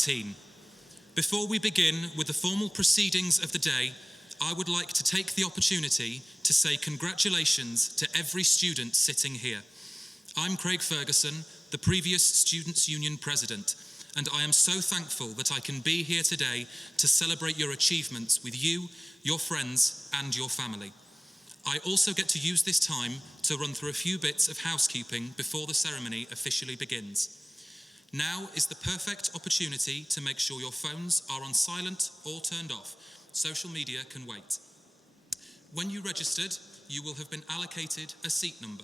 2019. Before we begin with the formal proceedings of the day, I would like to take the opportunity to say congratulations to every student sitting here. I'm Craig Ferguson, the previous Students' Union President, and I am so thankful that I can be here today to celebrate your achievements with you, your friends, and your family. I also get to use this time to run through a few bits of housekeeping before the ceremony officially begins. Now is the perfect opportunity to make sure your phones are on silent or turned off. Social media can wait. When you registered, you will have been allocated a seat number.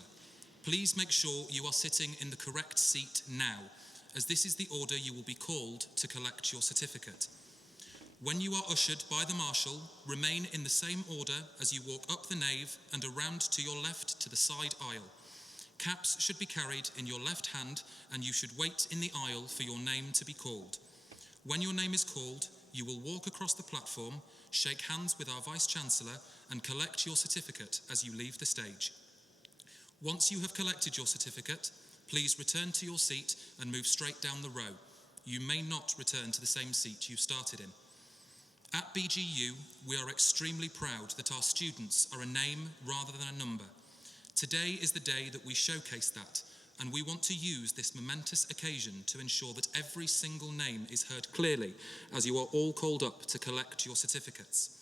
Please make sure you are sitting in the correct seat now, as this is the order you will be called to collect your certificate. When you are ushered by the marshal, remain in the same order as you walk up the nave and around to your left to the side aisle. Caps should be carried in your left hand, and you should wait in the aisle for your name to be called. When your name is called, you will walk across the platform, shake hands with our Vice-Chancellor, and collect your certificate as you leave the stage. Once you have collected your certificate, please return to your seat and move straight down the row. You may not return to the same seat you started in. At BGU, we are extremely proud that our students are a name rather than a number. Today is the day that we showcase that, and we want to use this momentous occasion to ensure that every single name is heard clearly as you are all called up to collect your certificates.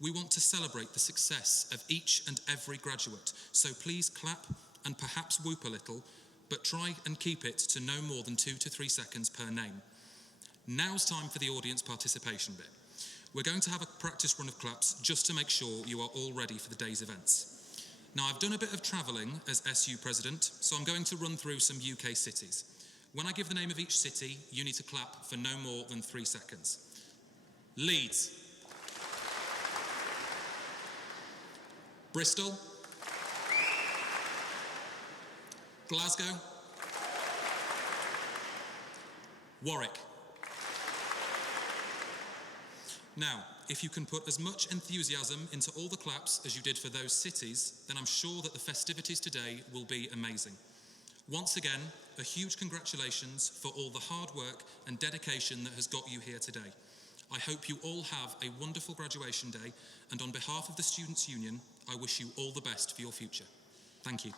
We want to celebrate the success of each and every graduate, so please clap and perhaps whoop a little, but try and keep it to no more than 2 to 3 seconds per name. Now's time for the audience participation bit. We're going to have a practice run of claps just to make sure you are all ready for the day's events. Now, I've done a bit of travelling as SU President, so I'm going to run through some UK cities. When I give the name of each city, you need to clap for no more than 3 seconds. Leeds. Bristol. Glasgow. Warwick. Now, if you can put as much enthusiasm into all the claps as you did for those cities, then I'm sure that the festivities today will be amazing. Once again, a huge congratulations for all the hard work and dedication that has got you here today. I hope you all have a wonderful graduation day, and on behalf of the Students' Union, I wish you all the best for your future. Thank you.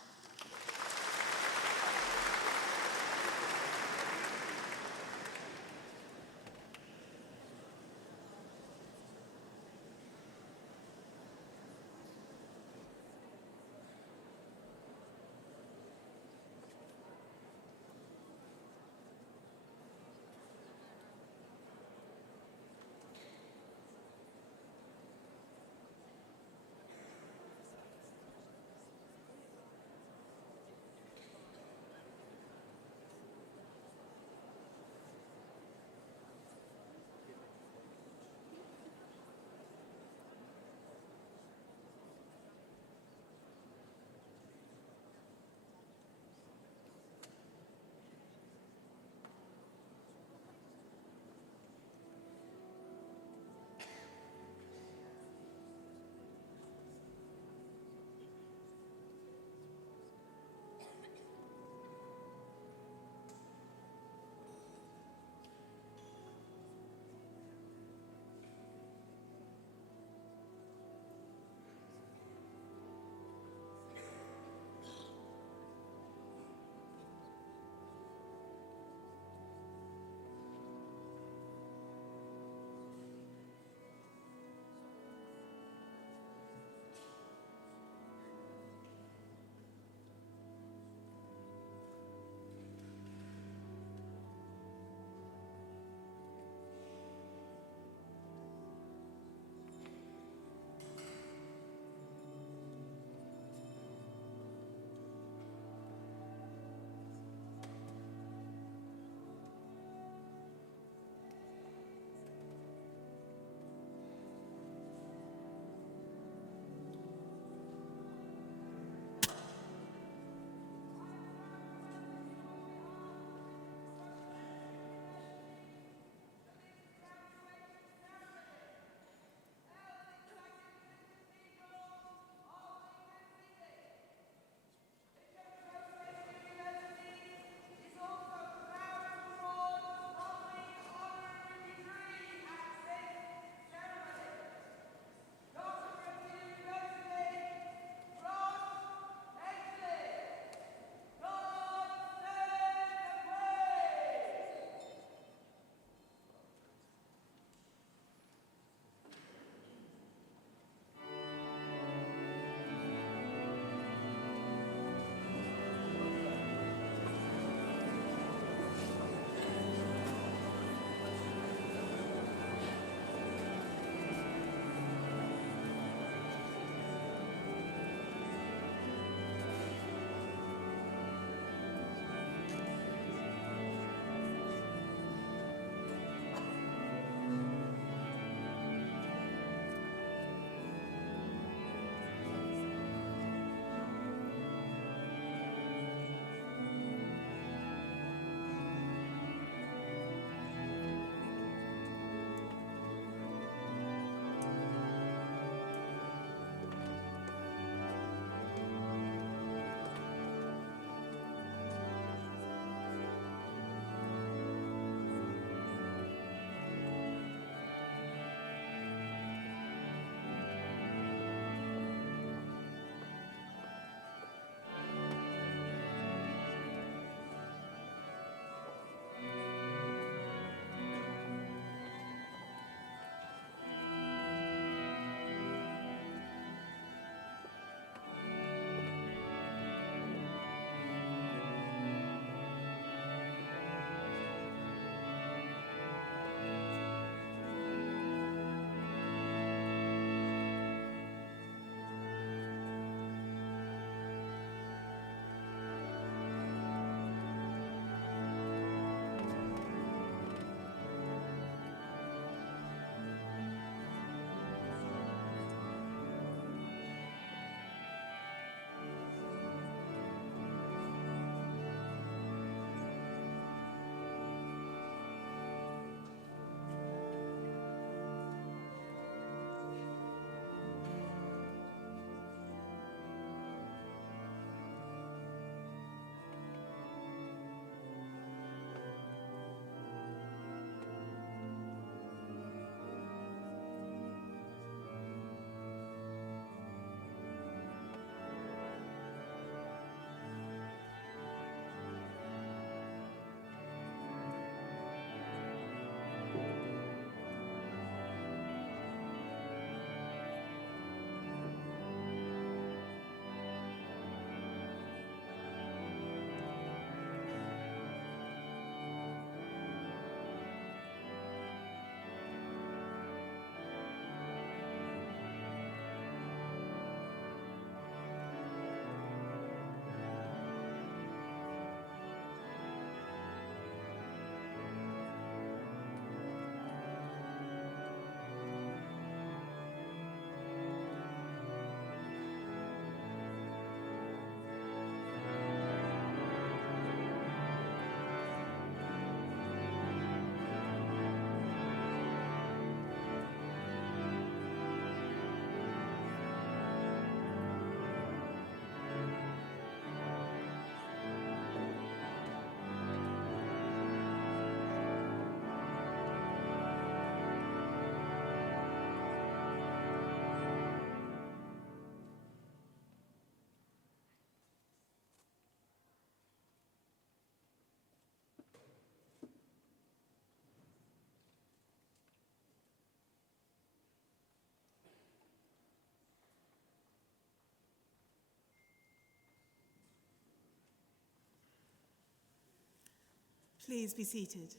Please be seated.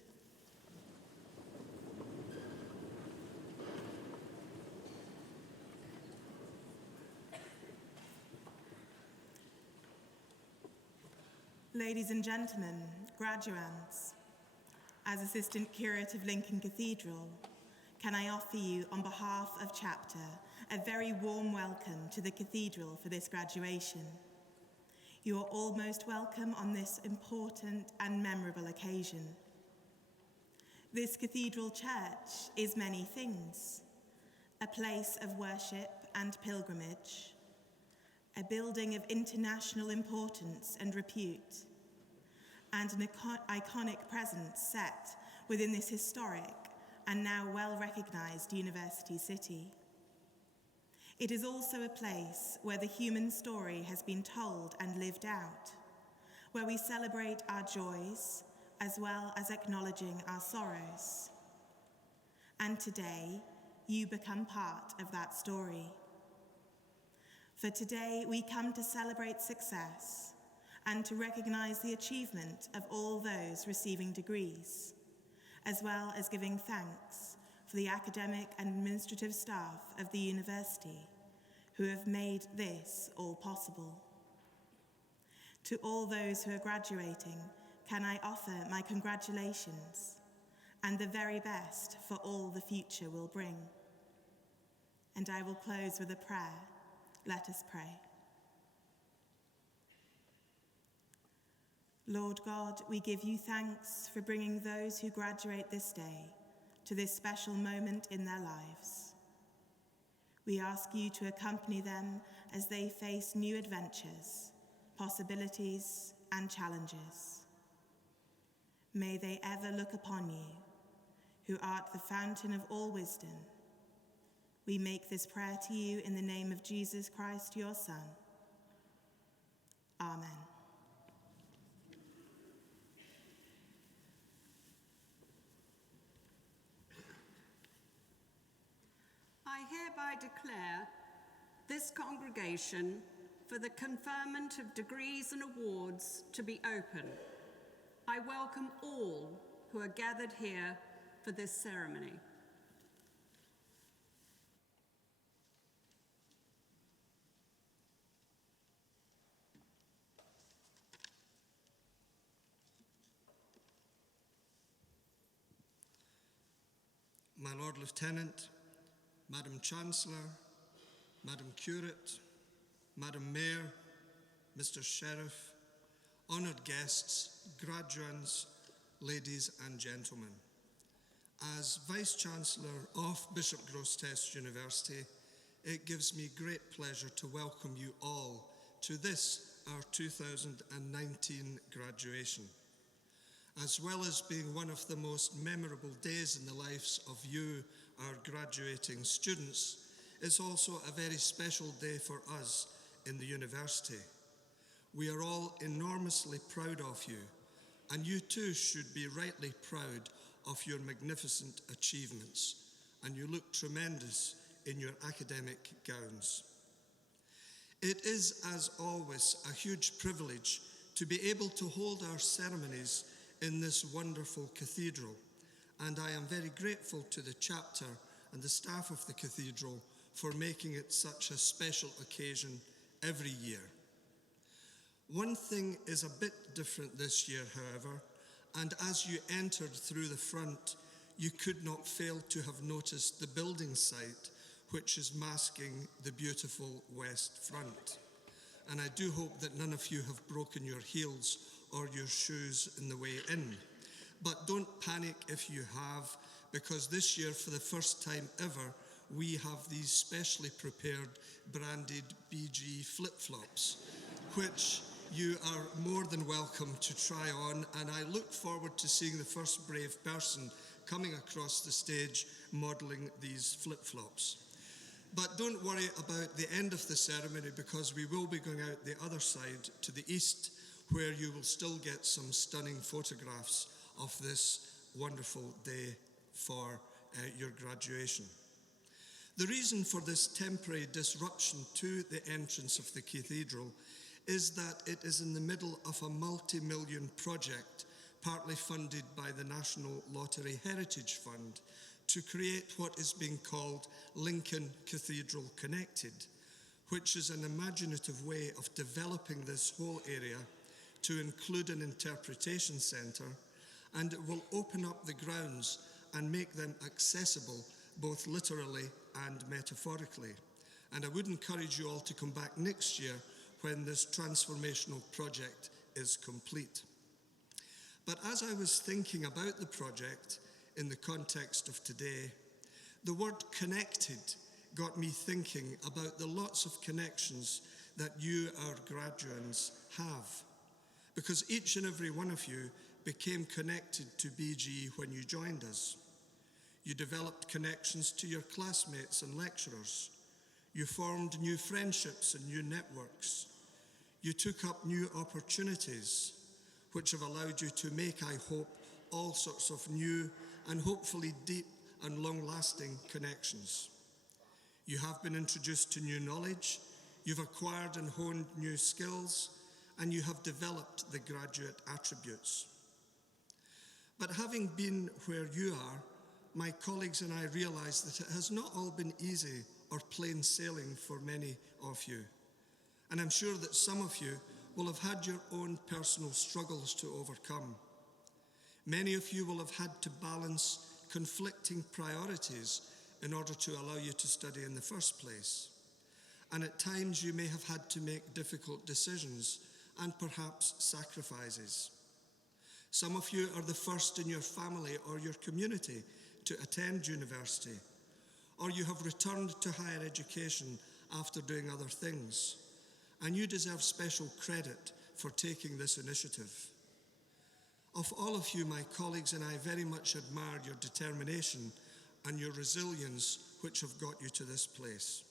Ladies and gentlemen, graduands, as Assistant Curate of Lincoln Cathedral, can I offer you, on behalf of Chapter, a very warm welcome to the Cathedral for this graduation. You are all most welcome on this important and memorable occasion. This Cathedral Church is many things: a place of worship and pilgrimage, a building of international importance and repute, and an iconic presence set within this historic and now well-recognized university city. It is also a place where the human story has been told and lived out, where we celebrate our joys as well as acknowledging our sorrows. And today, you become part of that story. For today, we come to celebrate success and to recognize the achievement of all those receiving degrees, as well as giving thanks for the academic and administrative staff of the university who have made this all possible. To all those who are graduating, can I offer my congratulations and the very best for all the future will bring. And I will close with a prayer. Let us pray. Lord God, we give you thanks for bringing those who graduate this day to this special moment in their lives. We ask you to accompany them as they face new adventures, possibilities, and challenges. May they ever look upon you, who art the fountain of all wisdom. We make this prayer to you in the name of Jesus Christ, your Son. Amen. I hereby declare this congregation for the conferment of degrees and awards to be open. I welcome all who are gathered here for this ceremony. My Lord Lieutenant, Madam Chancellor, Madam Curate, Madam Mayor, Mr. Sheriff, honoured guests, graduands, ladies and gentlemen. As Vice-Chancellor of Bishop Grosseteste University, it gives me great pleasure to welcome you all to this, our 2019 graduation. As well as being one of the most memorable days in the lives of you, our graduating students, it's also a very special day for us in the university. We are all enormously proud of you, and you too should be rightly proud of your magnificent achievements, and you look tremendous in your academic gowns. It is, as always, a huge privilege to be able to hold our ceremonies in this wonderful cathedral, and I am very grateful to the chapter and the staff of the cathedral for making it such a special occasion every year. One thing is a bit different this year, however, and as you entered through the front, you could not fail to have noticed the building site, which is masking the beautiful west front. And I do hope that none of you have broken your heels or your shoes in the way in. But don't panic if you have, because this year, for the first time ever, we have these specially prepared branded BG flip-flops, which you are more than welcome to try on, and I look forward to seeing the first brave person coming across the stage modelling these flip-flops. But don't worry about the end of the ceremony, because we will be going out the other side to the east, where you will still get some stunning photographs of this wonderful day for your graduation. The reason for this temporary disruption to the entrance of the cathedral is that it is in the middle of a multi-million project partly funded by the National Lottery Heritage Fund, to create what is being called Lincoln Cathedral Connected, which is an imaginative way of developing this whole area to include an interpretation centre, and it will open up the grounds and make them accessible both literally and metaphorically. And I would encourage you all to come back next year when this transformational project is complete. But as I was thinking about the project in the context of today, the word connected got me thinking about the lots of connections that you, our graduates, have. Because each and every one of you became connected to BGE when you joined us. You developed connections to your classmates and lecturers. You formed new friendships and new networks. You took up new opportunities, which have allowed you to make, I hope, all sorts of new and hopefully deep and long-lasting connections. You have been introduced to new knowledge, you've acquired and honed new skills, and you have developed the graduate attributes. But having been where you are, my colleagues and I realise that it has not all been easy or plain sailing for many of you. And I'm sure that some of you will have had your own personal struggles to overcome. Many of you will have had to balance conflicting priorities in order to allow you to study in the first place. And at times you may have had to make difficult decisions and perhaps sacrifices. Some of you are the first in your family or your community to attend university, or you have returned to higher education after doing other things, and you deserve special credit for taking this initiative. Of all of you, my colleagues and I very much admire your determination and your resilience, which have got you to this place.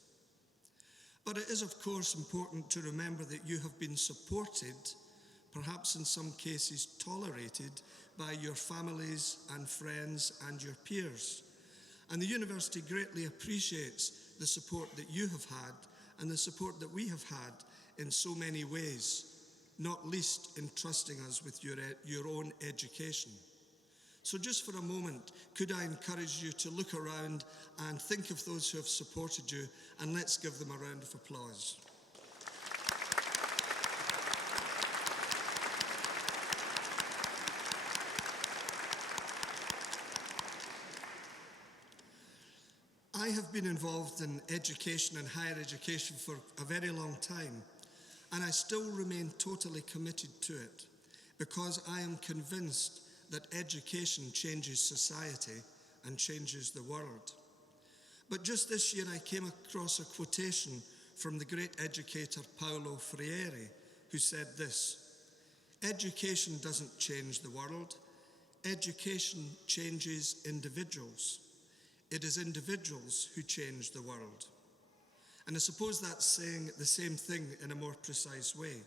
But it is, of course, important to remember that you have been supported, perhaps in some cases tolerated, by your families and friends and your peers. And the university greatly appreciates the support that you have had and the support that we have had in so many ways, not least in trusting us with your own education. So just for a moment, could I encourage you to look around and think of those who have supported you, and let's give them a round of applause. I have been involved in education and higher education for a very long time, and I still remain totally committed to it because I am convinced that education changes society and changes the world. But just this year I came across a quotation from the great educator Paulo Freire, who said this: "Education doesn't change the world, education changes individuals. It is individuals who change the world." And I suppose that's saying the same thing in a more precise way.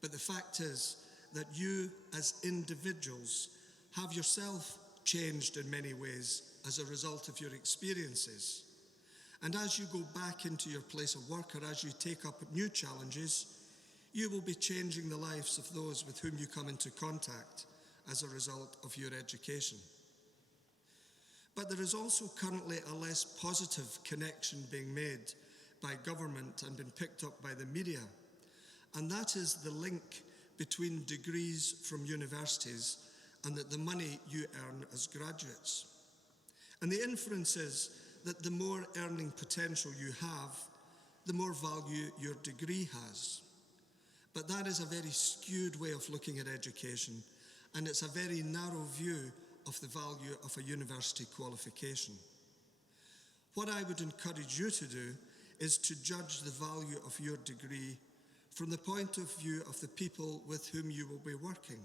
But the fact is that you as individuals have yourself changed in many ways as a result of your experiences. And as you go back into your place of work, or as you take up new challenges, you will be changing the lives of those with whom you come into contact as a result of your education. But there is also currently a less positive connection being made by government and been picked up by the media, and that is the link between degrees from universities and the money you earn as graduates. And the inference is that the more earning potential you have, the more value your degree has. But that is a very skewed way of looking at education, and it's a very narrow view of the value of a university qualification. What I would encourage you to do is to judge the value of your degree from the point of view of the people with whom you will be working,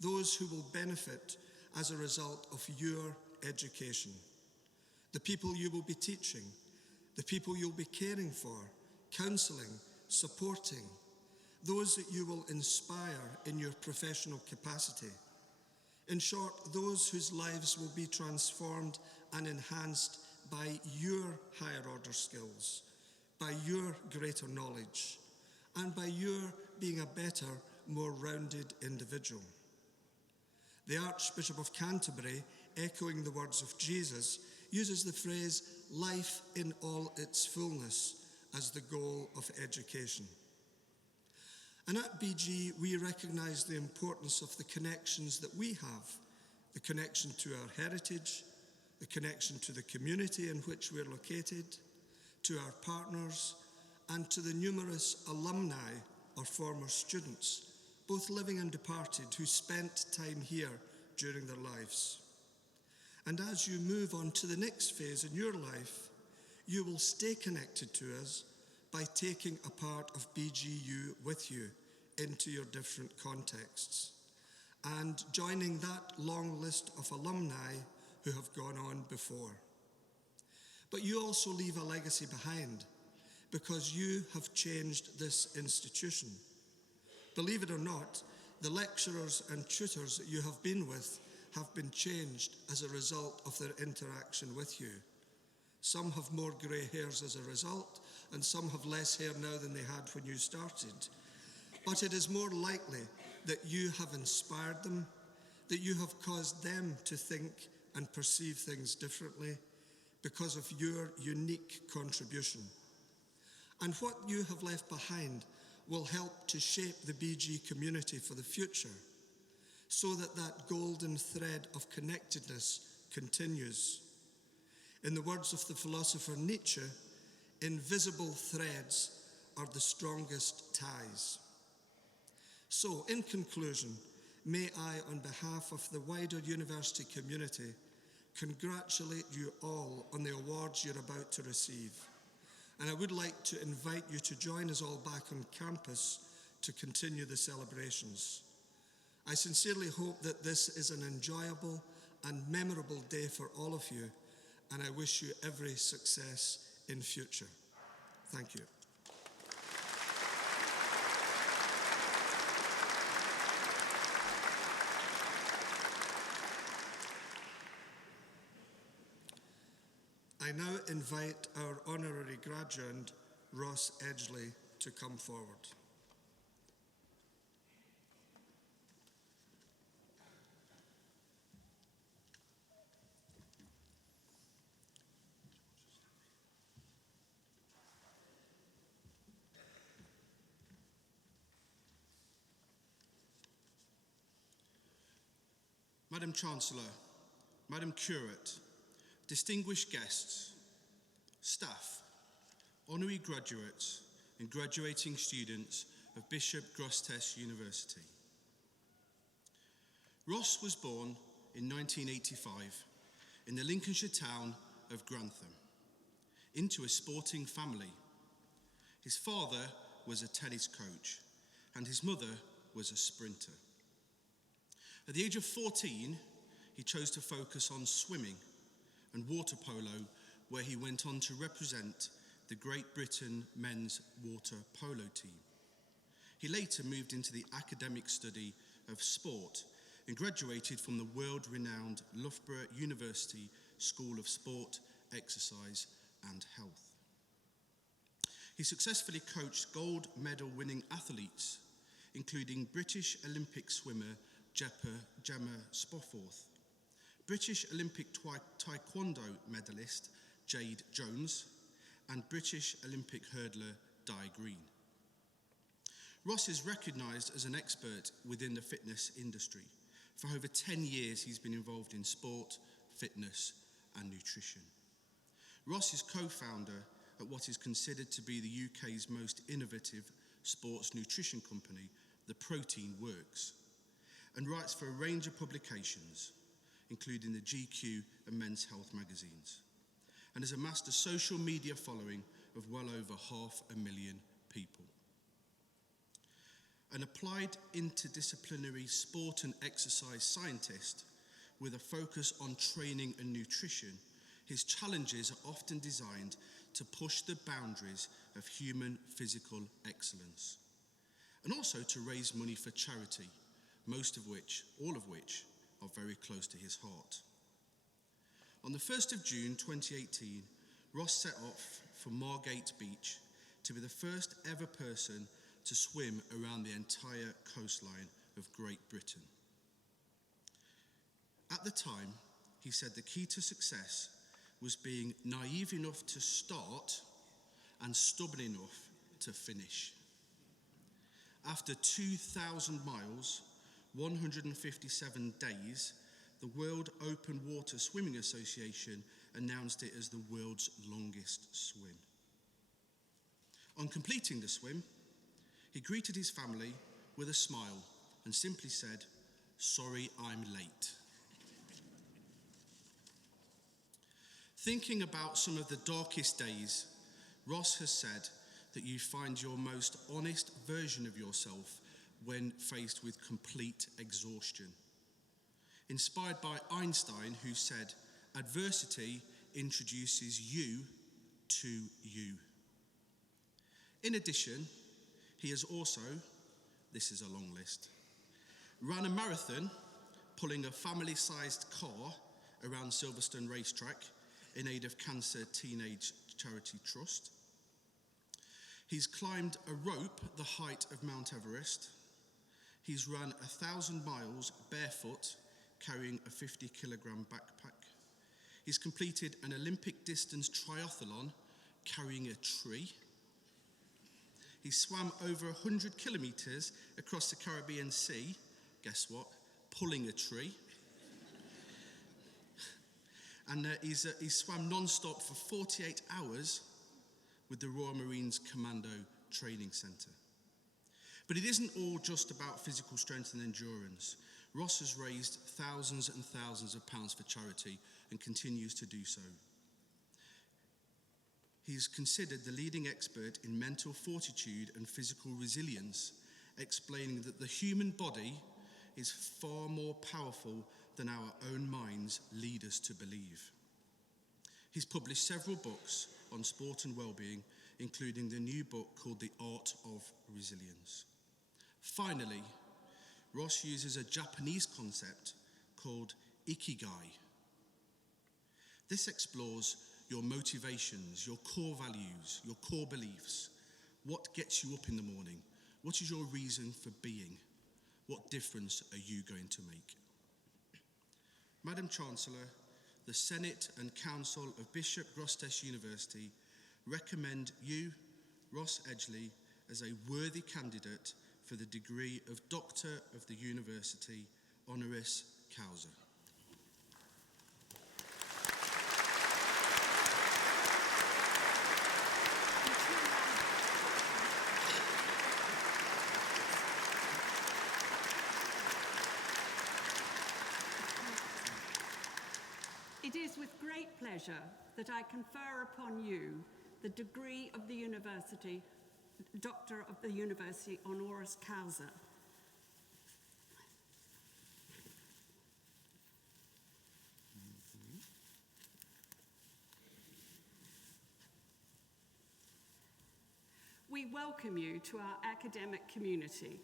those who will benefit as a result of your education, the people you will be teaching, the people you'll be caring for, counselling, supporting, those that you will inspire in your professional capacity. In short, those whose lives will be transformed and enhanced by your higher order skills, by your greater knowledge, and by your being a better, more rounded individual. The Archbishop of Canterbury, echoing the words of Jesus, uses the phrase life in all its fullness as the goal of education. And at BG, we recognise the importance of the connections that we have, the connection to our heritage, the connection to the community in which we're located, to our partners, and to the numerous alumni or former students, both living and departed, who spent time here during their lives. And as you move on to the next phase in your life, you will stay connected to us by taking a part of BGU with you into your different contexts and joining that long list of alumni who have gone on before. But you also leave a legacy behind because you have changed this institution. Believe it or not, the lecturers and tutors that you have been with have been changed as a result of their interaction with you. Some have more grey hairs as a result, and some have less hair now than they had when you started. But it is more likely that you have inspired them, that you have caused them to think and perceive things differently because of your unique contribution. And what you have left behind will help to shape the BG community for the future, so that that golden thread of connectedness continues. In the words of the philosopher Nietzsche, invisible threads are the strongest ties. So, in conclusion, may I, on behalf of the wider university community, congratulate you all on the awards you're about to receive. And I would like to invite you to join us all back on campus to continue the celebrations. I sincerely hope that this is an enjoyable and memorable day for all of you, and I wish you every success in future. Thank you. I now invite our honorary graduate, Ross Edgley, to come forward. Madam Chancellor, Madam Curate, distinguished guests, staff, honorary graduates and graduating students of Bishop Grosseteste University. Ross was born in 1985 in the Lincolnshire town of Grantham into a sporting family. His father was a tennis coach and his mother was a sprinter. At the age of 14, he chose to focus on swimming and water polo, where he went on to represent the Great Britain men's water polo team. He later moved into the academic study of sport and graduated from the world-renowned Loughborough University School of Sport, Exercise and Health. He successfully coached gold medal winning athletes, including British Olympic swimmer Gemma Spofford, British Olympic Taekwondo medalist Jade Jones, and British Olympic hurdler Di Green. Ross is recognised as an expert within the fitness industry. For over 10 years, he's been involved in sport, fitness, and nutrition. Ross is co-founder at what is considered to be the UK's most innovative sports nutrition company, The Protein Works, and writes for a range of publications, including the GQ and Men's Health magazines, and has amassed a social media following of well over 500,000 people. An applied interdisciplinary sport and exercise scientist with a focus on training and nutrition, his challenges are often designed to push the boundaries of human physical excellence, and also to raise money for charity, all of which are very close to his heart. On the 1st of June 2018, Ross set off for Margate Beach to be the first ever person to swim around the entire coastline of Great Britain. At the time, he said the key to success was being naive enough to start and stubborn enough to finish. After 2,000 miles, 157 days, the World Open Water Swimming Association announced it as the world's longest swim. On completing the swim, he greeted his family with a smile and simply said, "Sorry, I'm late." Thinking about some of the darkest days, Ross has said that you find your most honest version of yourself when faced with complete exhaustion. Inspired by Einstein, who said, "Adversity introduces you to you." In addition, he has also, this is a long list, ran a marathon pulling a family-sized car around Silverstone Racetrack in aid of Cancer Teenage Charity Trust. He's climbed a rope the height of Mount Everest. He's run 1,000 miles barefoot, carrying a 50-kilogram backpack. He's completed an Olympic distance triathlon, carrying a tree. He swam over 100 kilometers across the Caribbean Sea, guess what, pulling a tree. And he's swam non-stop for 48 hours with the Royal Marines Commando Training Centre. But it isn't all just about physical strength and endurance. Ross has raised thousands and thousands of pounds for charity and continues to do so. He's considered the leading expert in mental fortitude and physical resilience, explaining that the human body is far more powerful than our own minds lead us to believe. He's published several books on sport and well-being, including the new book called The Art of Resilience. Finally, Ross uses a Japanese concept called ikigai. This explores your motivations, your core values, your core beliefs. What gets you up in the morning? What is your reason for being? What difference are you going to make? Madam Chancellor, the Senate and Council of Bishop Grosseteste University recommend you, Ross Edgley, as a worthy candidate for the degree of Doctor of the University, honoris causa. It is with great pleasure that I confer upon you the degree of the University, Doctor of the University honoris causa. We welcome you to our academic community.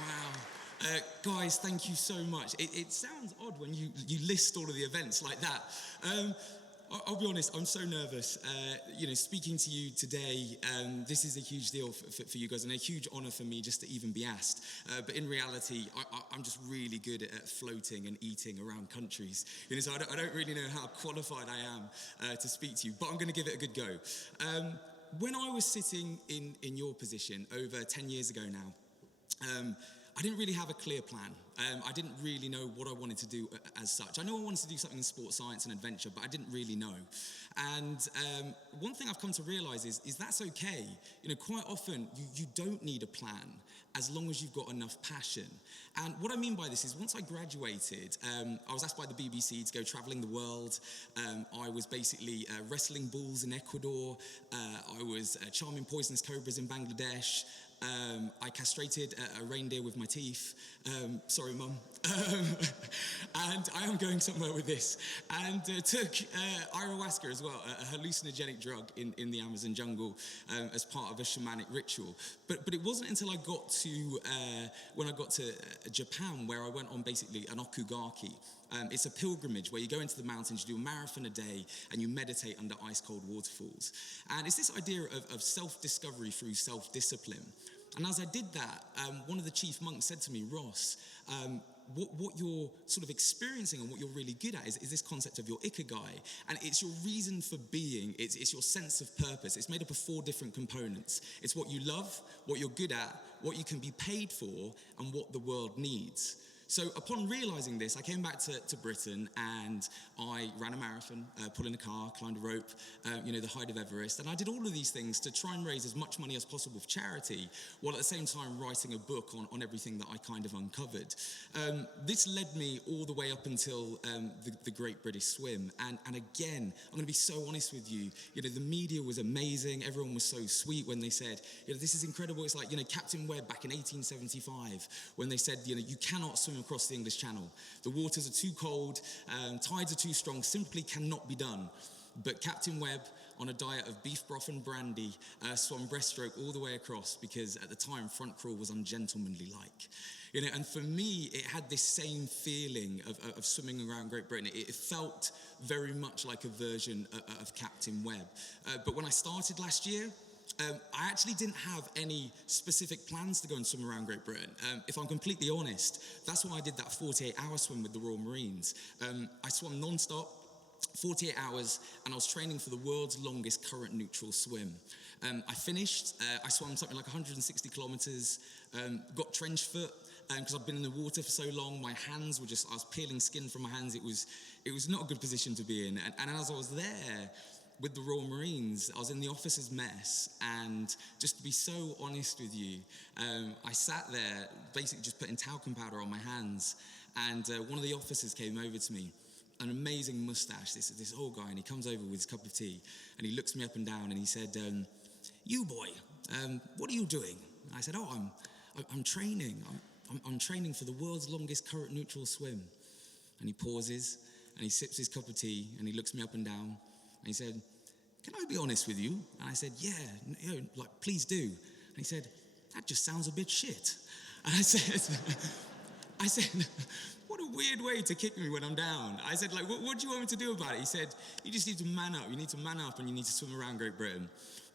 Wow. Guys, thank you so much. It sounds odd when you list all of the events like that. I'll be honest, I'm so nervous. Speaking to you today, this is a huge deal for you guys and a huge honor for me just to even be asked. But in reality, I'm just really good at floating and eating around countries. So I don't really know how qualified I am to speak to you, but I'm going to give it a good go. When I was sitting in your position over 10 years ago now, I didn't really have a clear plan. I didn't really know what I wanted to do as such. I know I wanted to do something in sports science and adventure, but I didn't really know. And one thing I've come to realize is that's okay. Quite often you don't need a plan as long as you've got enough passion. And what I mean by this is once I graduated, I was asked by the BBC to go traveling the world. I was basically wrestling bulls in Ecuador. I was charming poisonous cobras in Bangladesh. I castrated a reindeer with my teeth. Sorry, Mum. And I am going somewhere with this. And took ayahuasca as well, a hallucinogenic drug in the Amazon jungle as part of a shamanic ritual. But it wasn't until I got to, when I got to Japan, where I went on basically an okugaki, It's a pilgrimage where you go into the mountains, you do a marathon a day, and you meditate under ice-cold waterfalls. And it's this idea of self-discovery through self-discipline. And as I did that, one of the chief monks said to me, Ross, what you're sort of experiencing and what you're really good at is this concept of your ikigai. And it's your reason for being, it's your sense of purpose. It's made up of 4 different components. It's what you love, what you're good at, what you can be paid for, and what the world needs. So upon realizing this, I came back to Britain and I ran a marathon, pulled in a car, climbed a rope, the height of Everest. And I did all of these things to try and raise as much money as possible for charity, while at the same time writing a book on everything that I kind of uncovered. This led me all the way up until the Great British Swim. And again, I'm going to be so honest with you, the media was amazing. Everyone was so sweet when they said, this is incredible. It's like, Captain Webb back in 1875, when they said, you cannot swim across the English Channel. The waters are too cold, tides are too strong, simply cannot be done. But Captain Webb, on a diet of beef broth and brandy, swam breaststroke all the way across because at the time front crawl was ungentlemanly like. And for me, it had this same feeling of swimming around Great Britain. It felt very much like a version of Captain Webb. But when I started last year, I actually didn't have any specific plans to go and swim around Great Britain. If I'm completely honest, that's why I did that 48-hour swim with the Royal Marines. I swam non-stop, 48 hours, and I was training for the world's longest current neutral swim. I finished, I swam something like 160 kilometers, got trench foot, because I've been in the water for so long. My hands were I was peeling skin from my hands. It was not a good position to be in. And as I was there, with the Royal Marines, I was in the officers' mess, and just to be so honest with you, I sat there basically just putting talcum powder on my hands, and one of the officers came over to me, an amazing mustache, this old guy, and he comes over with his cup of tea, and he looks me up and down, and he said, you boy, what are you doing? And I said, I'm training. I'm training for the world's longest current neutral swim. And he pauses, and he sips his cup of tea, and he looks me up and down, and he said, can I be honest with you? And I said, yeah, please do. And he said, that just sounds a bit shit. And I said, what a weird way to kick me when I'm down. I said, what do you want me to do about it? He said, you just need to man up. You need to man up and you need to swim around Great Britain.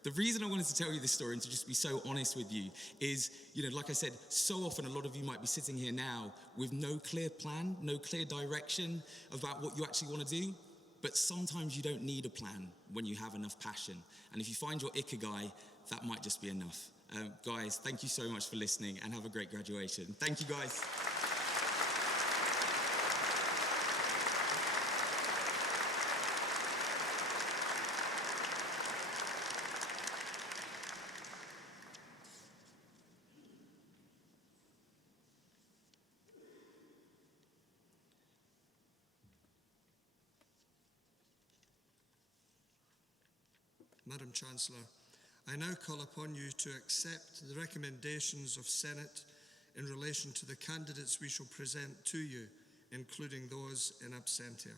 The reason I wanted to tell you this story and to just be so honest with you is, like I said, so often a lot of you might be sitting here now with no clear plan, no clear direction about what you actually want to do. But sometimes you don't need a plan when you have enough passion. And if you find your ikigai, that might just be enough. Guys, thank you so much for listening and have a great graduation. Thank you, guys. Madam Chancellor, I now call upon you to accept the recommendations of Senate in relation to the candidates we shall present to you, including those in absentia.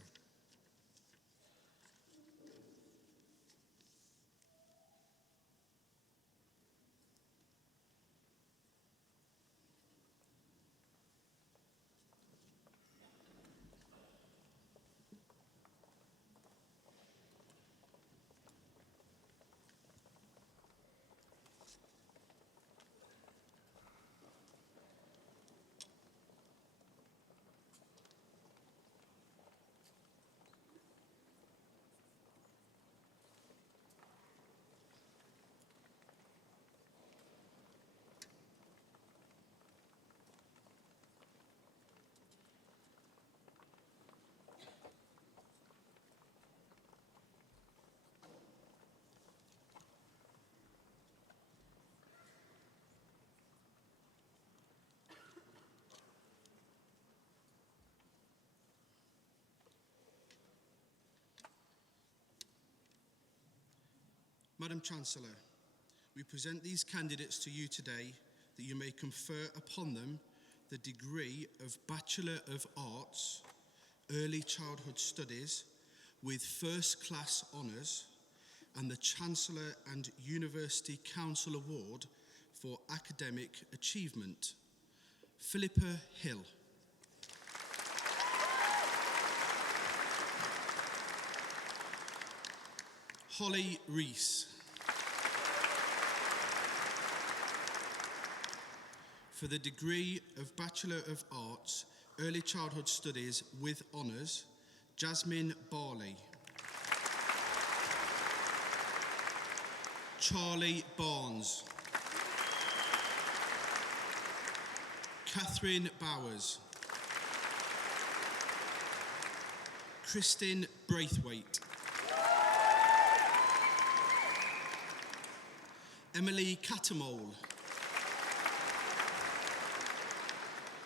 Madam Chancellor, we present these candidates to you today that you may confer upon them the degree of Bachelor of Arts, Early Childhood Studies, with first-class honours, and the Chancellor and University Council Award for Academic Achievement. Philippa Hill. Holly Rees. For the degree of Bachelor of Arts, Early Childhood Studies with Honours, Jasmine Barley. Charlie Barnes. Catherine Bowers. Kristin Braithwaite. Emily Catamole.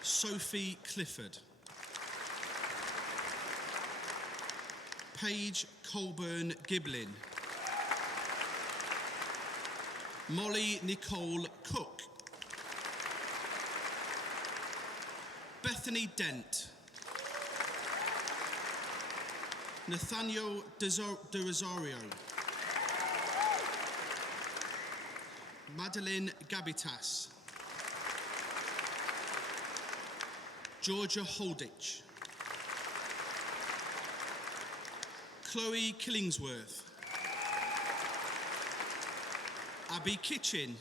Sophie Clifford. Paige Colburn Giblin. Molly Nicole Cook. Bethany Dent. Nathaniel De Rosario. Madeline Gabitas. Georgia Holditch. Chloe Killingsworth. Abby Kitchen.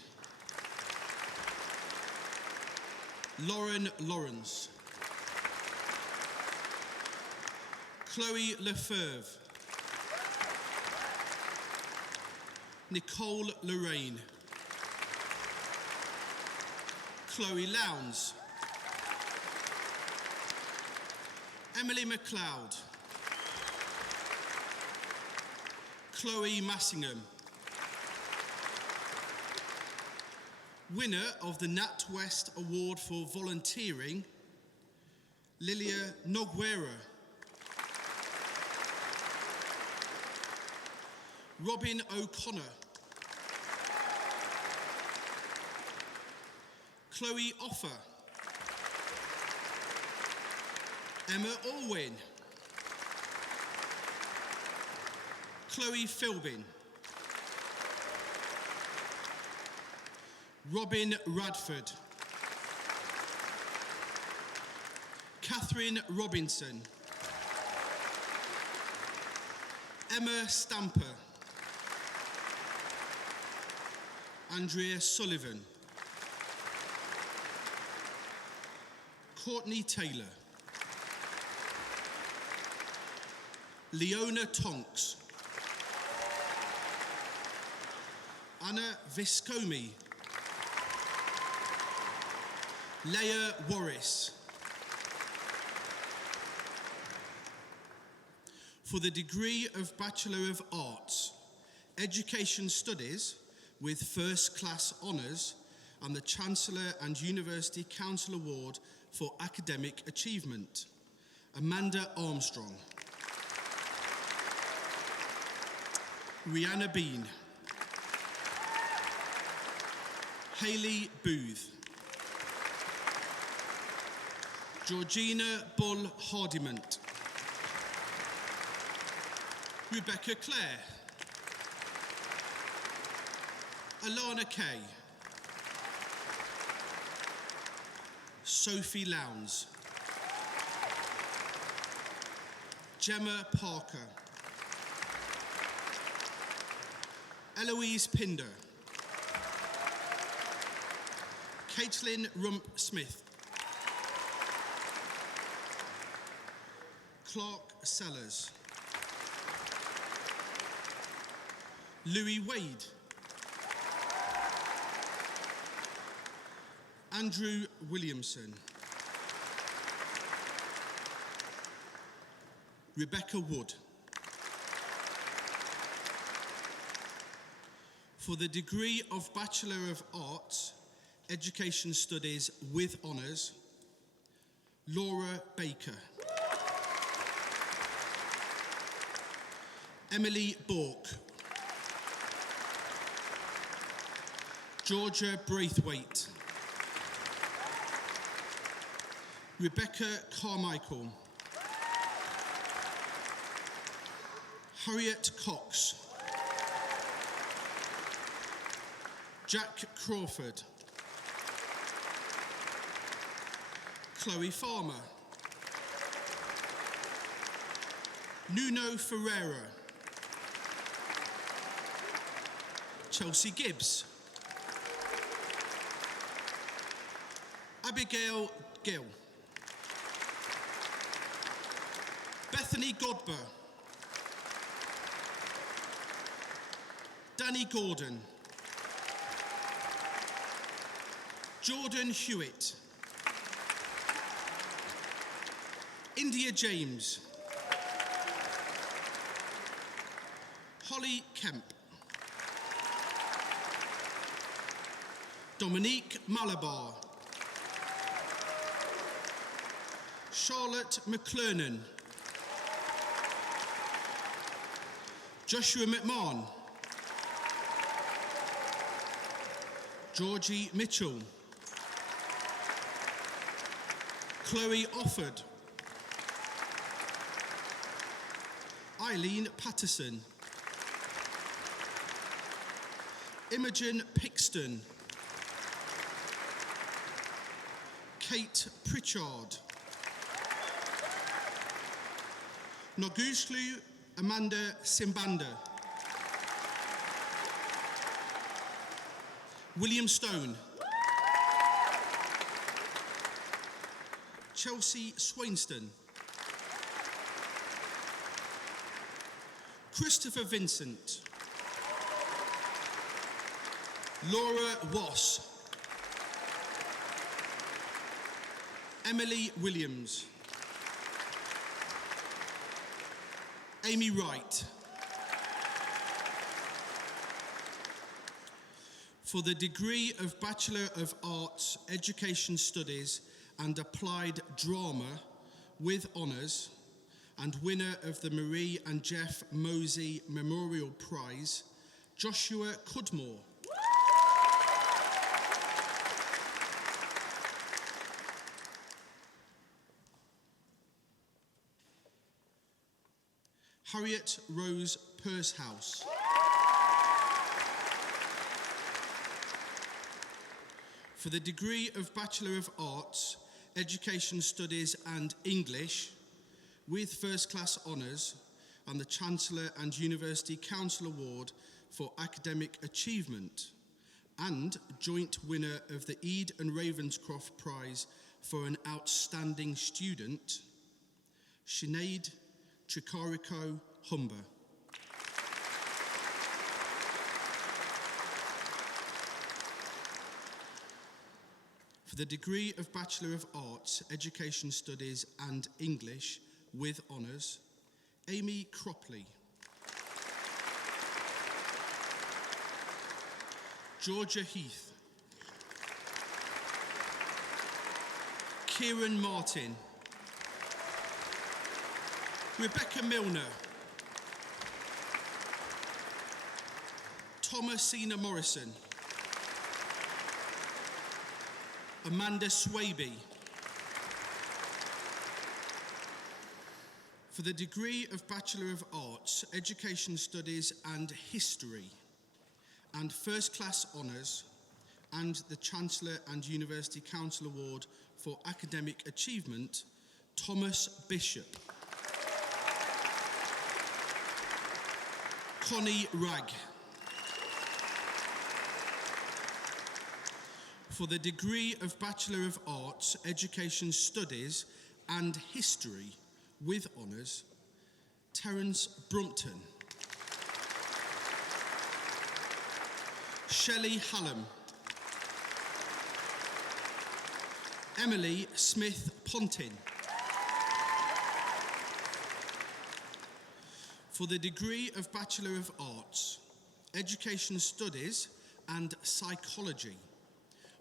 Lauren Lawrence. Chloe Lefebvre. Nicole Lorraine. Chloe Lowndes. Emily MacLeod. Chloe Massingham. Winner of the NatWest Award for Volunteering, Lilia Noguera. Robin O'Connor. Chloe Offer. Emma Orwin. Chloe Philbin. Robin Radford. Catherine Robinson. Emma Stamper. Andrea Sullivan. Courtney Taylor. Leona Tonks. Anna Viscomi. Leah Warris. For the degree of Bachelor of Arts, Education Studies with First Class Honours and the Chancellor and University Council Award for Academic Achievement, Amanda Armstrong. Rihanna Bean. Hayley Booth. Georgina Bull Hardiment. Rebecca Clare. Alana Kay. Sophie Lowndes. Gemma Parker. Eloise Pinder. Caitlin Rump Smith. Clark Sellers. Louis Wade. Andrew Williamson. Rebecca Wood. For the degree of Bachelor of Arts, Education Studies with Honours, Laura Baker. Emily Bork. Georgia Braithwaite. Rebecca Carmichael. Harriet Cox. Jack Crawford. Chloe Farmer. Nuno Ferreira. Chelsea Gibbs. Abigail Gill. Bethany Godber. Danny Gordon. Jordan Hewitt. India James. Holly Kemp. Dominique Malabar. Charlotte McClernon. Joshua McMahon. Georgie Mitchell. Chloe Offord. Eileen Patterson. Imogen Pixton. Kate Pritchard. Nogushlu Amanda Simbanda. William Stone. Chelsea Swainston. Christopher Vincent. Laura Wass. Emily Williams. Amy Wright. For the degree of Bachelor of Arts, Education Studies and Applied Drama with honours, and winner of the Marie and Jeff Mosey Memorial Prize, Joshua Cudmore. Harriet Rose Purshouse. For the degree of Bachelor of Arts, Education Studies and English, with first class honours and the Chancellor and University Council Award for Academic Achievement, and joint winner of the Ede and Ravenscroft Prize for an Outstanding Student, Sinead Tricarico Humber. For the degree of Bachelor of Arts, Education Studies and English with honours, Amy Cropley. Georgia Heath. Kieran Martin. Rebecca Milner. Thomasina Morrison. Amanda Swaby. For the degree of Bachelor of Arts, Education Studies and History, and first class honours, and the Chancellor and University Council Award for Academic Achievement, Thomas Bishop. Connie Ragg. For the degree of Bachelor of Arts, Education Studies and History with honours, Terence Brumpton. Shelley Hallam. Emily Smith Pontin. For the degree of Bachelor of Arts, Education Studies and Psychology,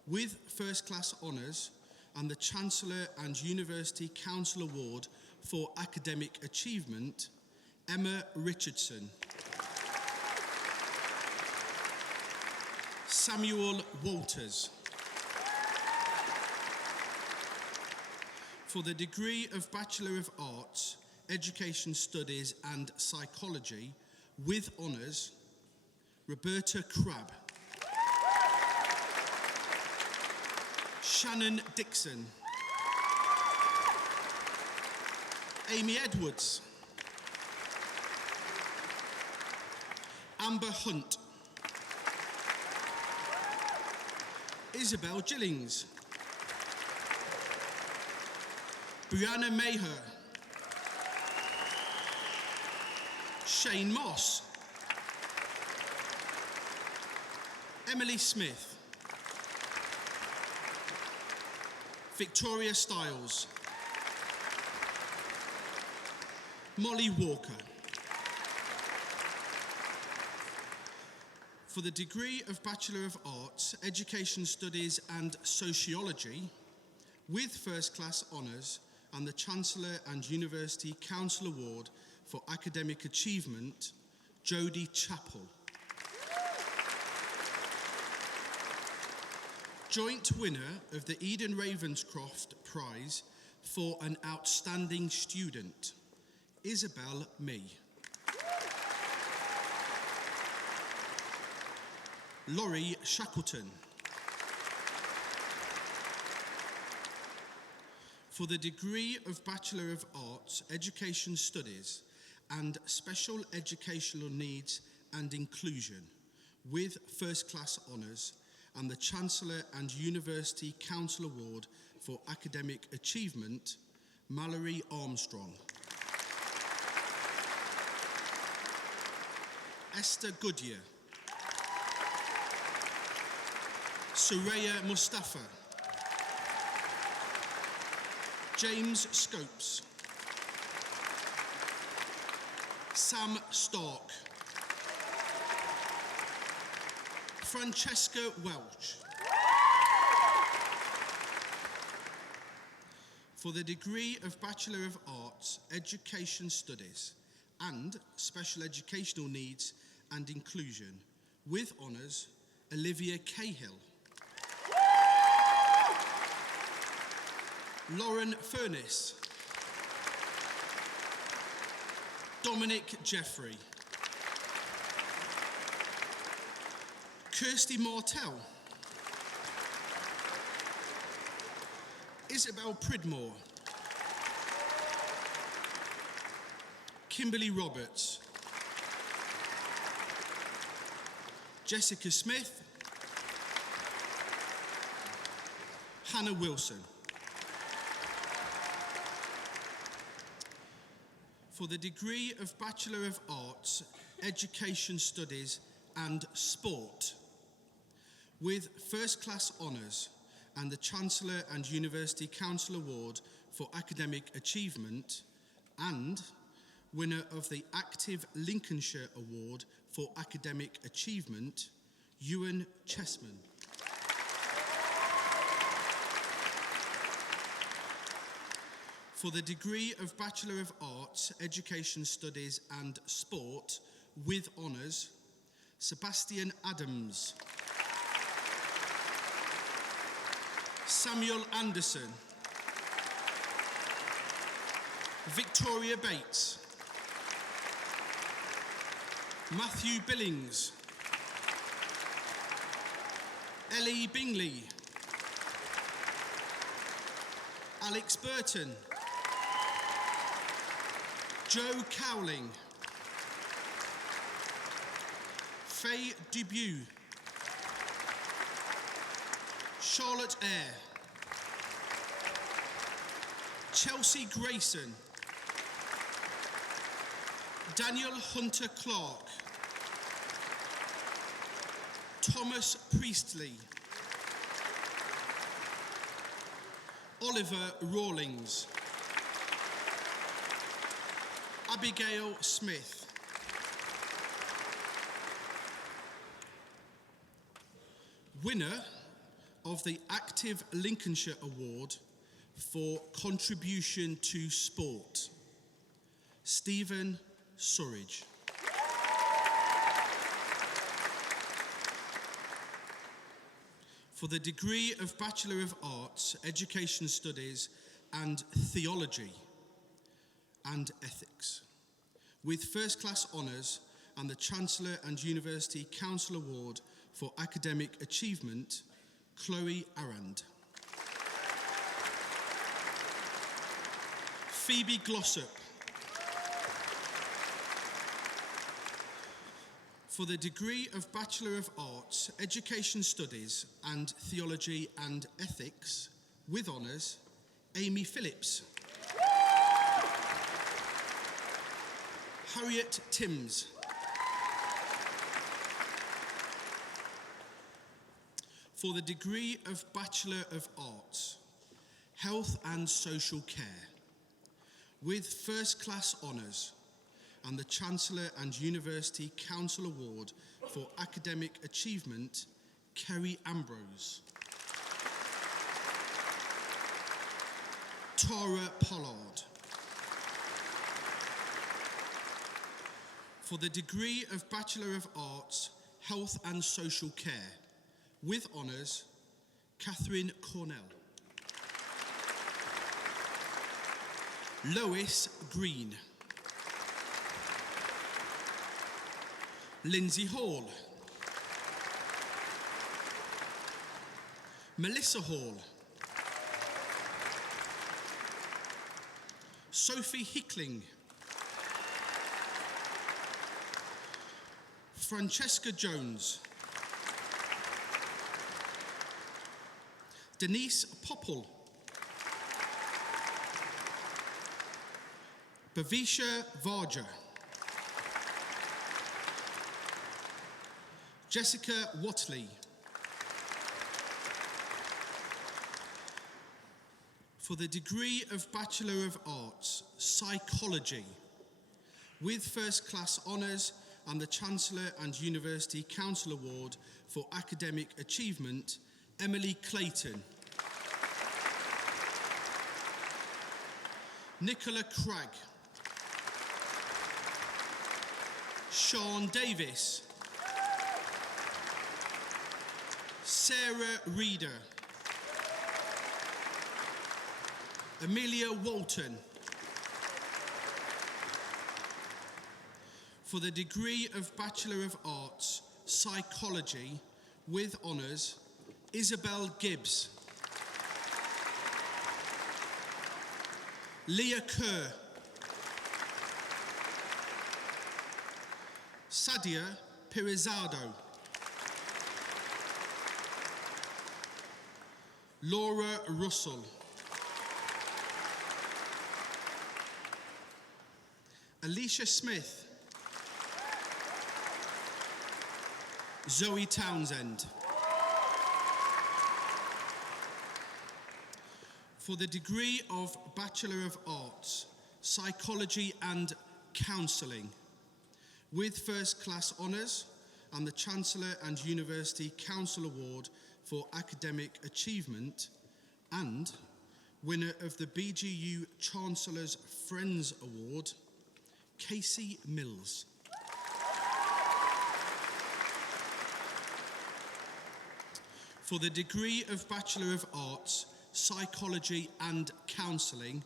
with first class honours and the Chancellor and University Council Award for Academic Achievement, Emma Richardson. Samuel Walters. For the degree of Bachelor of Arts, Education Studies and Psychology, with honours, Roberta Crabb. Shannon Dixon. Amy Edwards. Amber Hunt. Isabel Gillings. Brianna Maher. Shane Moss. Emily Smith. Victoria Stiles. Molly Walker. For the degree of Bachelor of Arts, Education Studies and Sociology, with first class honours and the Chancellor and University Council Award for Academic Achievement, Jodie Chappell. Joint winner of the Eden Ravenscroft Prize for an Outstanding Student, Isabel Mee. Laurie Shackleton. For the degree of Bachelor of Arts, Education Studies and Special Educational Needs and Inclusion, with first class honours and the Chancellor and University Council Award for Academic Achievement, Mallory Armstrong. Esther Goodyear. Soraya Mustafa. James Scopes. Sam Stark. Francesca Welch. For the degree of Bachelor of Arts, Education Studies and Special Educational Needs and Inclusion, with honours, Olivia Cahill. Lauren Furness. Dominic Jeffrey. Kirsty Martell. Isabel Pridmore. Kimberly Roberts. Jessica Smith. Hannah Wilson. For the degree of Bachelor of Arts, Education Studies and Sport, with first class honours and the Chancellor and University Council Award for Academic Achievement, and winner of the Active Lincolnshire Award for Academic Achievement, Ewan Chessman. For the degree of Bachelor of Arts, Education Studies and Sport, with honours, Sebastian Adams. Samuel Anderson. Victoria Bates. Matthew Billings. Ellie Bingley. Alex Burton. Joe Cowling. Faye Dubuque. Charlotte Eyre. Chelsea Grayson. Daniel Hunter Clark. Thomas Priestley. Oliver Rawlings. Abigail Smith. Winner of the Active Lincolnshire Award for Contribution to Sport, Stephen Surridge. For the degree of Bachelor of Arts, Education Studies and Theology and Ethics, with first class honours and the Chancellor and University Council Award for Academic Achievement, Chloe Arand. Phoebe Glossop. For the degree of Bachelor of Arts, Education Studies and Theology and Ethics, with honours, Amy Phillips. Harriet Timms. For the degree of Bachelor of Arts, Health and Social Care, with first class honours and the Chancellor and University Council Award for Academic Achievement, Kerry Ambrose. Tara Pollard. For the degree of Bachelor of Arts, Health and Social Care, with honours, Catherine Cornell. Lois Green. Lindsay Hall. Melissa Hall. Sophie Hickling. Francesca Jones. Denise Popple. Bhavisha Varja. Jessica Watley. For the degree of Bachelor of Arts, Psychology, with first class honours and the Chancellor and University Council Award for Academic Achievement, Emily Clayton. Nicola Cragg. Sean Davis. Sarah Reeder. Amelia Walton. For the degree of Bachelor of Arts, Psychology, with honours, Isabel Gibbs. Leah Kerr. Sadia Pirizado. Laura Russell. Alicia Smith. Zoe Townsend. For the degree of Bachelor of Arts, Psychology and Counselling, with first class honours and the Chancellor and University Council Award for Academic Achievement, and winner of the BGU Chancellor's Friends Award, Casey Mills. For the degree of Bachelor of Arts, Psychology and Counselling,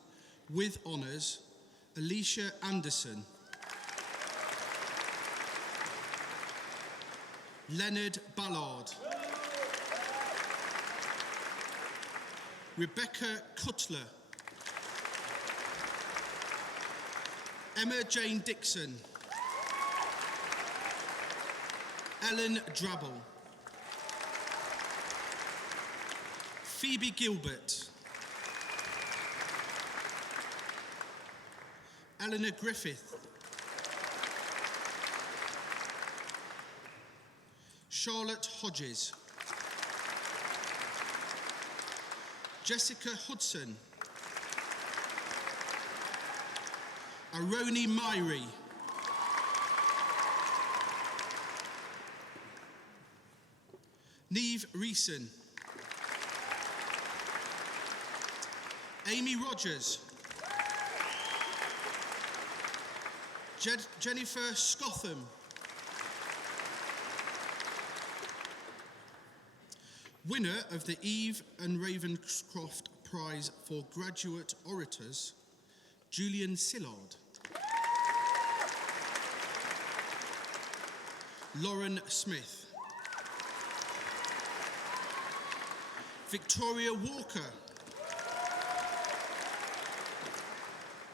with honours, Alicia Anderson. Leonard Ballard. Rebecca Cutler. Emma Jane Dixon. Ellen Drabble. Phoebe Gilbert. Eleanor Griffith. Charlotte Hodges. Jessica Hudson. Aroni Myrie. Neve Reeson. Amy Rogers. Jennifer Scotham. Winner of the Eve and Ravenscroft Prize for Graduate Orators, Julian Sillard. Lauren Smith. Victoria Walker.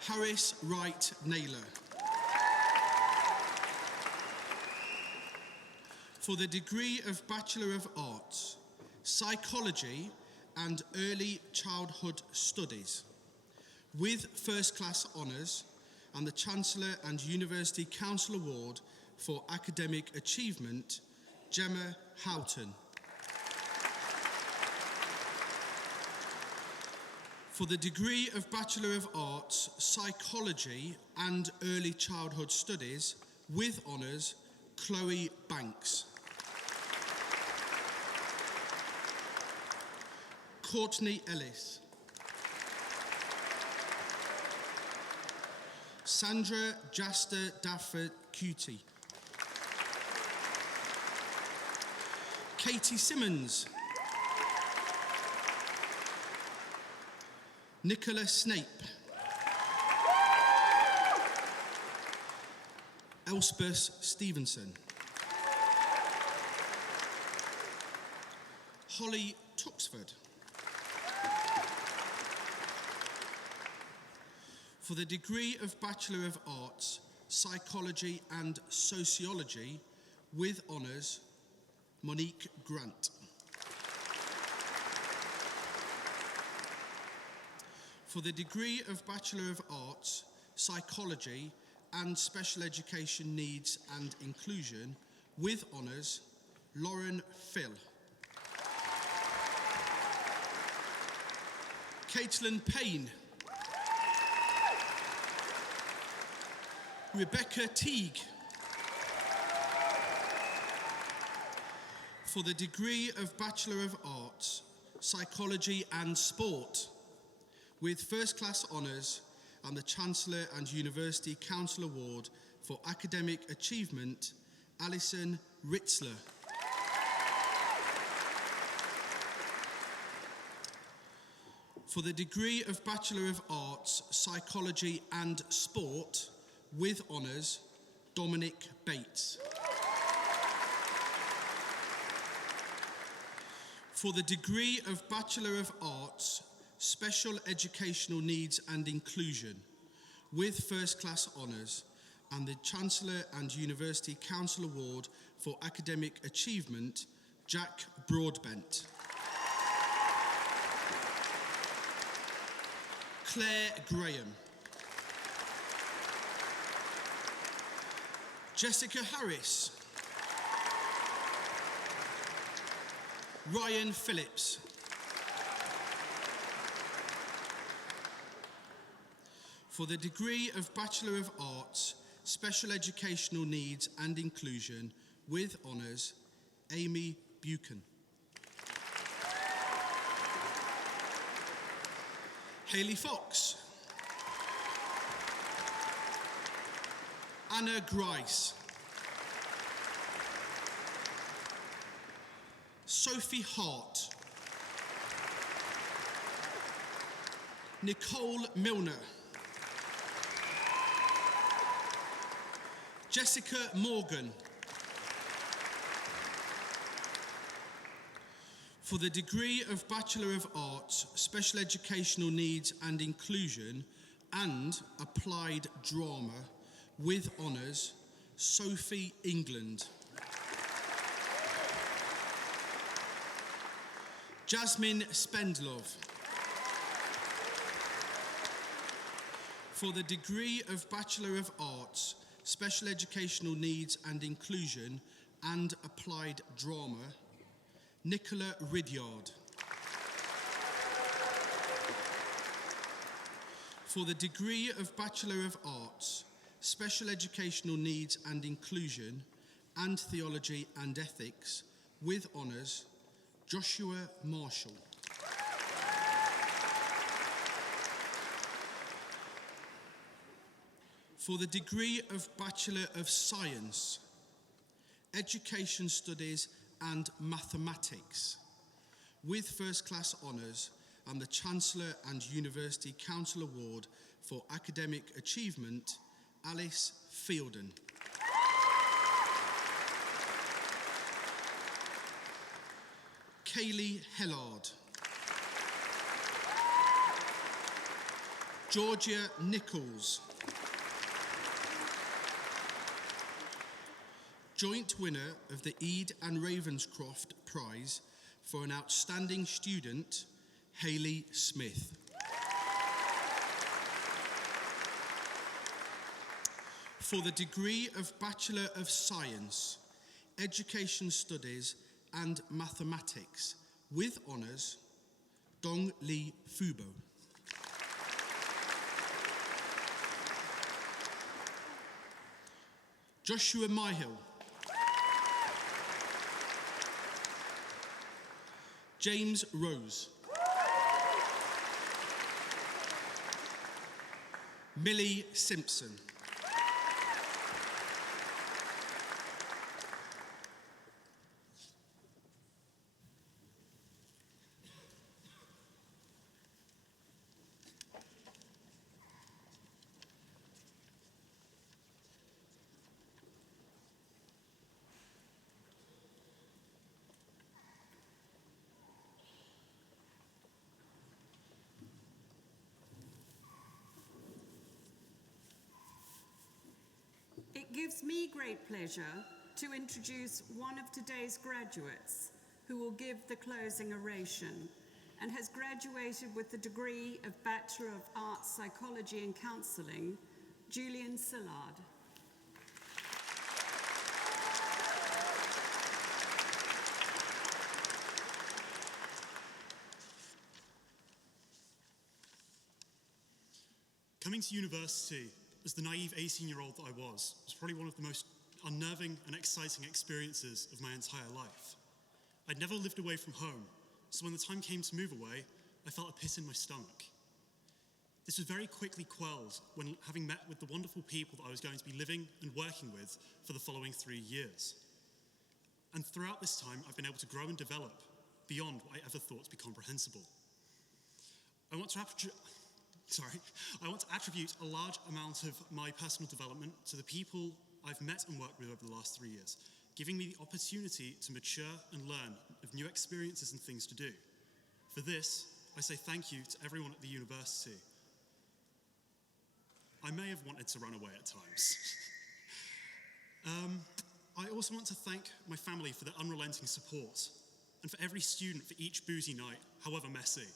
Harris Wright Naylor. For the degree of Bachelor of Arts, Psychology and Early Childhood Studies, with first class honours and the Chancellor and University Council Award for Academic Achievement, Gemma Houghton. For the degree of Bachelor of Arts, Psychology and Early Childhood Studies, with honours, Chloe Banks. Courtney Ellis. Sandra Jaster Daffer Cutie. Katie Simmons. Nicola Snape. Elspeth Stevenson. Holly Tuxford. For the degree of Bachelor of Arts, Psychology and Sociology, with honours, Monique Grant. For the degree of Bachelor of Arts, Psychology and Special Education Needs and Inclusion, with honours, Lauren Phil. Caitlin Payne. Rebecca Teague. For the degree of Bachelor of Arts, Psychology and Sport, with first class honours and the Chancellor and University Council Award for Academic Achievement, Alison Ritzler. For the degree of Bachelor of Arts, Psychology and Sport, with honours, Dominic Bates. For the degree of Bachelor of Arts, Special Educational Needs and Inclusion, with first class honours and the Chancellor and University Council Award for Academic Achievement, Jack Broadbent. Claire Graham. Jessica Harris. Ryan Phillips. For the degree of Bachelor of Arts, Special Educational Needs and Inclusion, with honours, Amy Buchan. Hayley Fox. Anna Grice. Sophie Hart. Nicole Milner. Jessica Morgan. For the degree of Bachelor of Arts, Special Educational Needs and Inclusion and Applied Drama, with honours, Sophie England. Jasmine Spendlove. For the degree of Bachelor of Arts, Special Educational Needs and Inclusion and Applied Drama, Nicola Ridyard. For the degree of Bachelor of Arts, Special Educational Needs and Inclusion and Theology and Ethics, with honours, Joshua Marshall. For the degree of Bachelor of Science, Education Studies and Mathematics, with first class honours and the Chancellor and University Council Award for Academic Achievement, Alice Fielden. Kaylee Hellard. Georgia Nichols. joint winner of the Ede and Ravenscroft Prize for an outstanding student, Hayley Smith. For the degree of Bachelor of Science, Education Studies and Mathematics with honours, Dong Li Fubo. Joshua Myhill. James Rose. Millie Simpson. It gives me great pleasure to introduce one of today's graduates who will give the closing oration and has graduated with the degree of Bachelor of Arts Psychology and Counselling, Julian Sillard. Coming to university as the naive 18-year-old that I was probably one of the most unnerving and exciting experiences of my entire life. I'd never lived away from home, so when the time came to move away, I felt a pit in my stomach. This was very quickly quelled when having met with the wonderful people that I was going to be living and working with for the following 3 years. And throughout this time, I've been able to grow and develop beyond what I ever thought to be comprehensible. I want to attribute a large amount of my personal development to the people I've met and worked with over the last 3 years, giving me the opportunity to mature and learn of new experiences and things to do. For this, I say thank you to everyone at the university. I may have wanted to run away at times. I also want to thank my family for their unrelenting support, and for every student for each boozy night, however messy,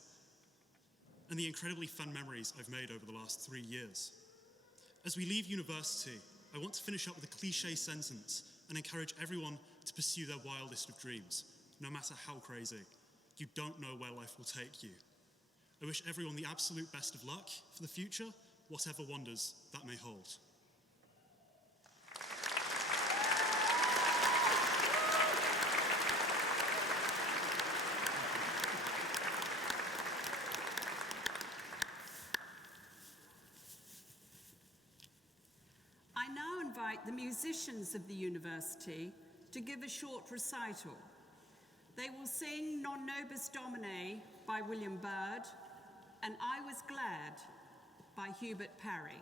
and the incredibly fun memories I've made over the last 3 years. As we leave university, I want to finish up with a cliche sentence and encourage everyone to pursue their wildest of dreams, no matter how crazy. You don't know where life will take you. I wish everyone the absolute best of luck for the future, whatever wonders that may hold. I now invite the musicians of the university to give a short recital. They will sing Non Nobis Domine by William Byrd and I Was Glad by Hubert Parry.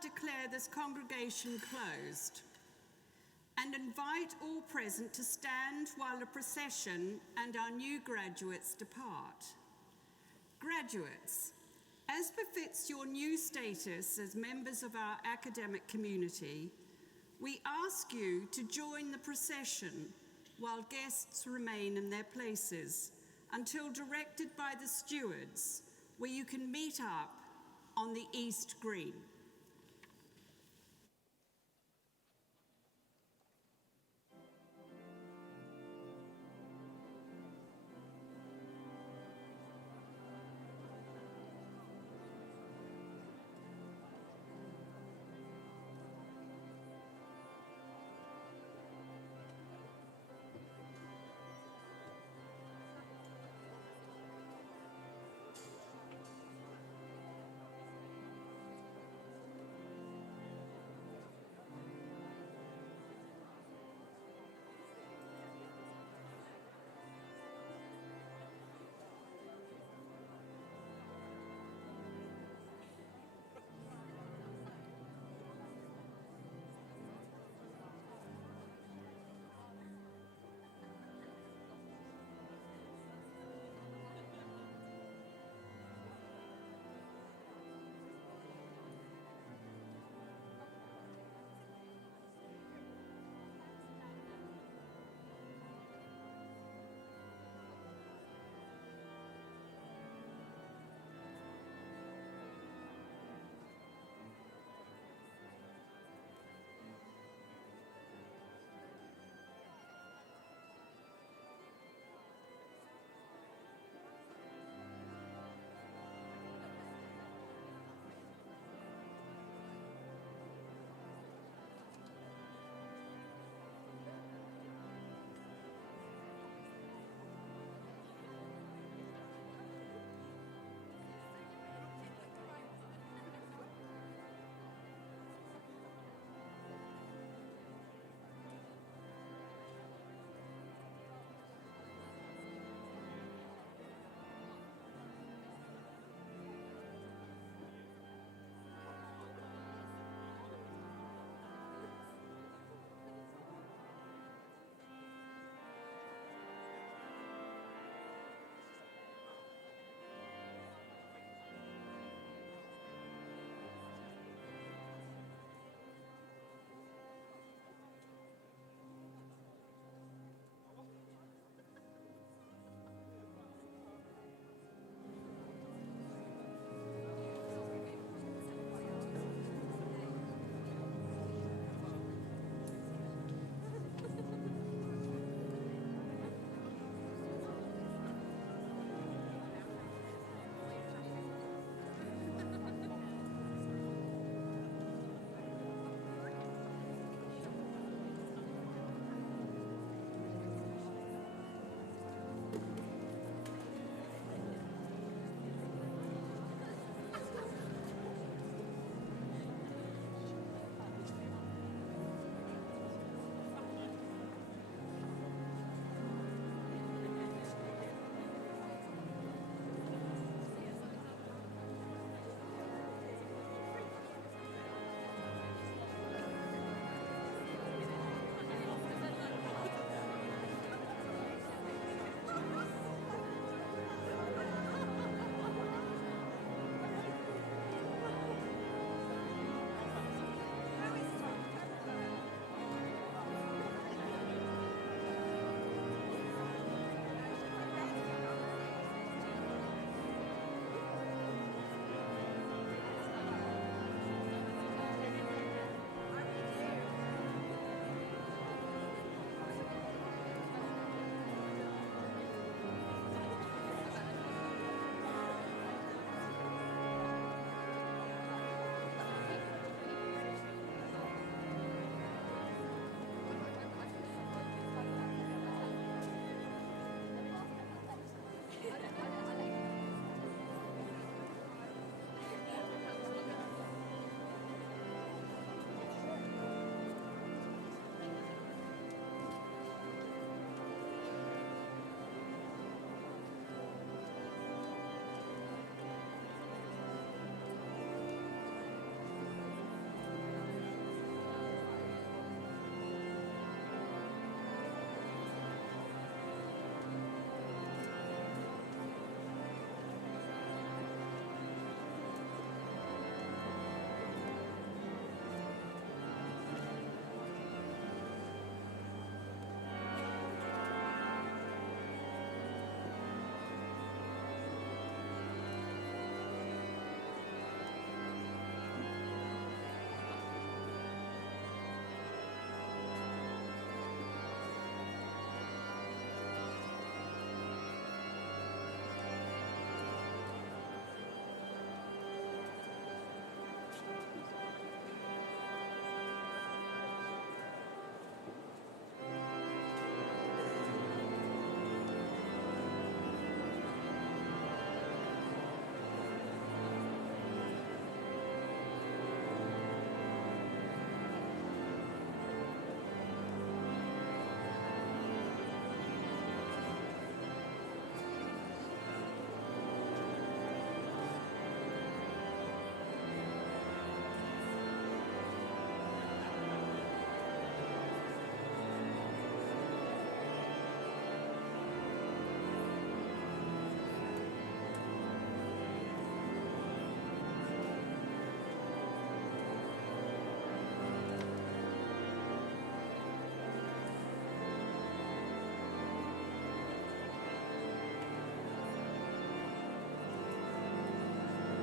declare this congregation closed and invite all present to stand while the procession and our new graduates depart. Graduates, as befits your new status as members of our academic community, we ask you to join the procession while guests remain in their places until directed by the stewards, where you can meet up on the East Green.